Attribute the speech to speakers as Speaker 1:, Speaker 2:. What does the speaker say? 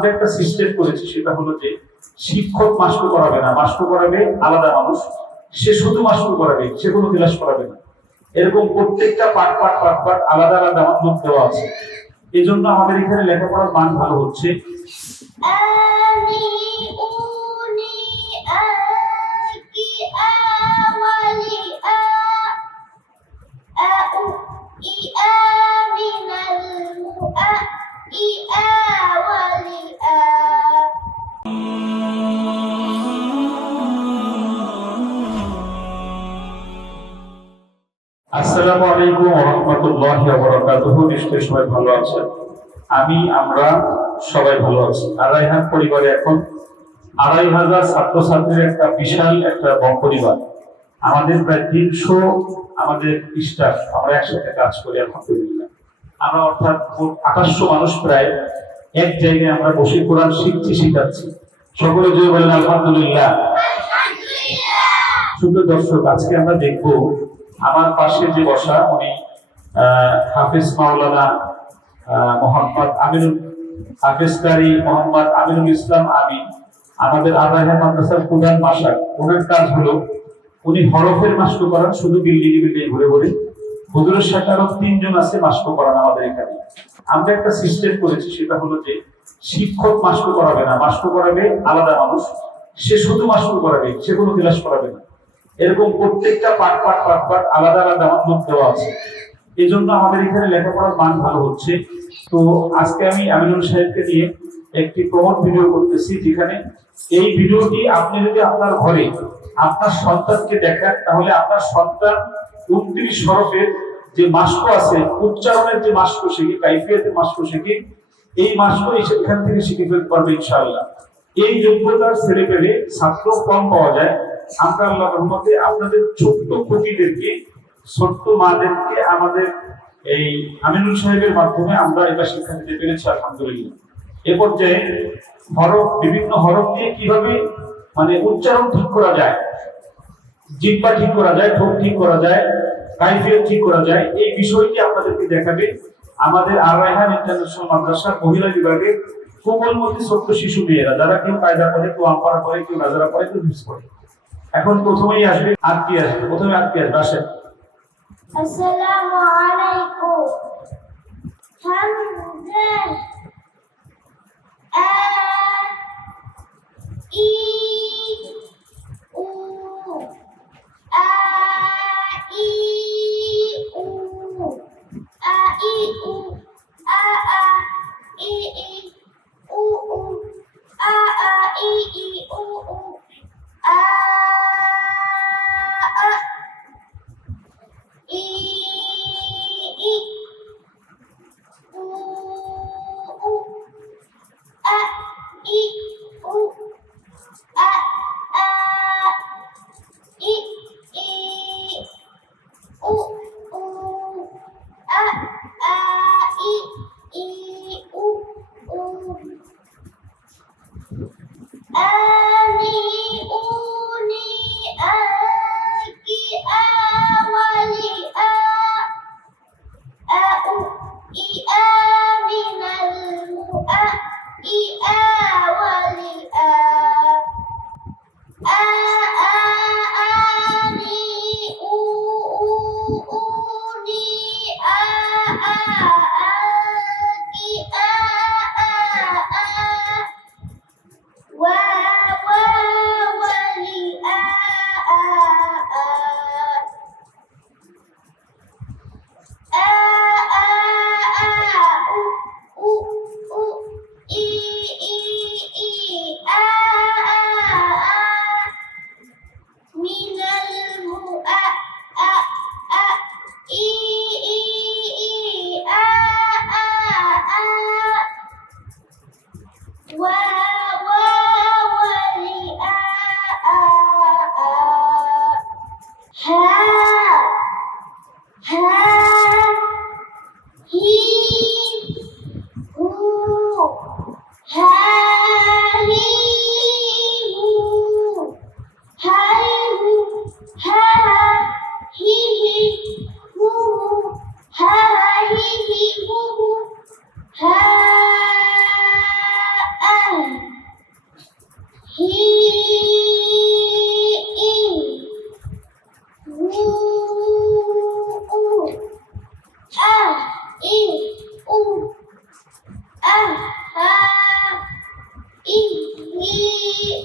Speaker 1: আমরা একটা সিস্টেম করেছি, সেটা হলো যে শিক্ষক মাস্ক করাবে না মাস্ক করাবে আলাদা মানুষ। সে শুধু মাস্ক করাবে, সে কোনো ক্লাস করাবে না। এরকম প্রত্যেকটা পাট পাট পাট পাট আলাদা আলাদা লোক দেওয়া আছে। এই জন্য আমাদের এখানে লেখাপড়ার মান ভালো হচ্ছে। আসসালামু আলাইকুম রাহমাতুল্লাহি বারাকাতুহু। নিশ্চয়ই সবাই ভালো আছেন। আমি, আমরা সবাই ভালো আছি। আর রায়হান পরিবারে এখন আড়াই হাজার ছাত্রছাত্রীর একটা বিশাল একটা বড় পরিবার আমাদের প্রায় তিনশো আমাদের স্টাফ, আমরা একসাথে কাজ করি, আলহামদুলিল্লাহ। আমরা অর্থাৎ আঠাশশো মানুষ প্রায় এক জায়গায় আমরা বসে কোরআন শিখছি, শিখাচ্ছি। সকলে জয় বলেন, আলহামদুলিল্লাহ। সুপ্রিয় দর্শক, আজকে আমরা দেখব আমার পাশে যে বসা উনি হাফিজ মাওলানা মোহাম্মদ আমিনুল হাফিজ কারি মোহাম্মদ আমিনুল ইসলাম আমিন, আমাদের আল্লাহ মাদ্রাসার প্রধান মাসাক ওনার কাজ হলো, উনি হরফের মাস্ক করান শুধু বিল্ডিং বিল্ডিং ঘুরে ঘুরে। হুজুরের সাথে আরও তিনজন আছে, মাস্ক করান আমাদের এখানে। আমরা একটা সিস্টেম করেছি, সেটা হলো যে শিক্ষক মাস্ক করাবে না। মাস্ক করাবে আলাদা মানুষ, সে শুধু মাস্ক করাবে সে কোনো ক্লাস করাবে না। এরকম প্রত্যেকটা পাট পাট পাট পাট আলাদা আলাদা লোক দেওয়া আছে। এই জন্য আমাদের এখানে লেখাপড়ার মান ভালো হচ্ছে। তো আজকে আমি আমিনুল সাহেবকে নিয়ে একটি প্রমোট ভিডিও করতেছি, যেখানে এই ভিডিওটি আপনি যদি আপনার ঘরে আপনার সন্তানকে দেখান, তাহলে আপনার সন্তান উনত্রিশ হরফের যে মাস্ক আছে, উচ্চারণের যে মাস্ক শিখে কাইফিয়াতের মাস্ক শিখে এই মাস্ক এখান থেকে শিখে ফেলতে পারবে ইনশাআল্লাহ। এই যোগ্যতার ছেলে পেলে ছাত্র কম পাওয়া যায়। রহমতে আপনাদের ছোট্ট খুঁটিদেরকে, ছোট্ট মাদেরকে আমাদের এই আমিনুল সাহেবের মাধ্যমে আমরা শিক্ষা দিতে পেরেছি, আলহামদুলিল্লাহ। এ পর্যায়ে হরফ, বিভিন্ন হরফ দিয়ে কীভাবে মানে উচ্চারণ ঠিক করা যায় জিব্বা ঠিক করা যায় ঠোঁট ঠিক করা যায়, কাইফিয়ত ঠিক করা যায়, এই বিষয়টি আপনাদেরকে দেখাবে আমাদের আর রায়হান ইন্টারন্যাশনাল মাদ্রাসার মহিলা বিভাগের কোমলমতি ছোট্ট শিশু মেয়েরা, যারা কেউ কায়দা করে, কেউ আমপারা করে, কেউ নাজারা করে, কেউ হিস করে। এখন প্রথমেই আসবে আত্মীয় আসবে প্রথমে আত্মীয় আসবে আসেন।
Speaker 2: আসসালামু আলাইকুম। いい Yeah.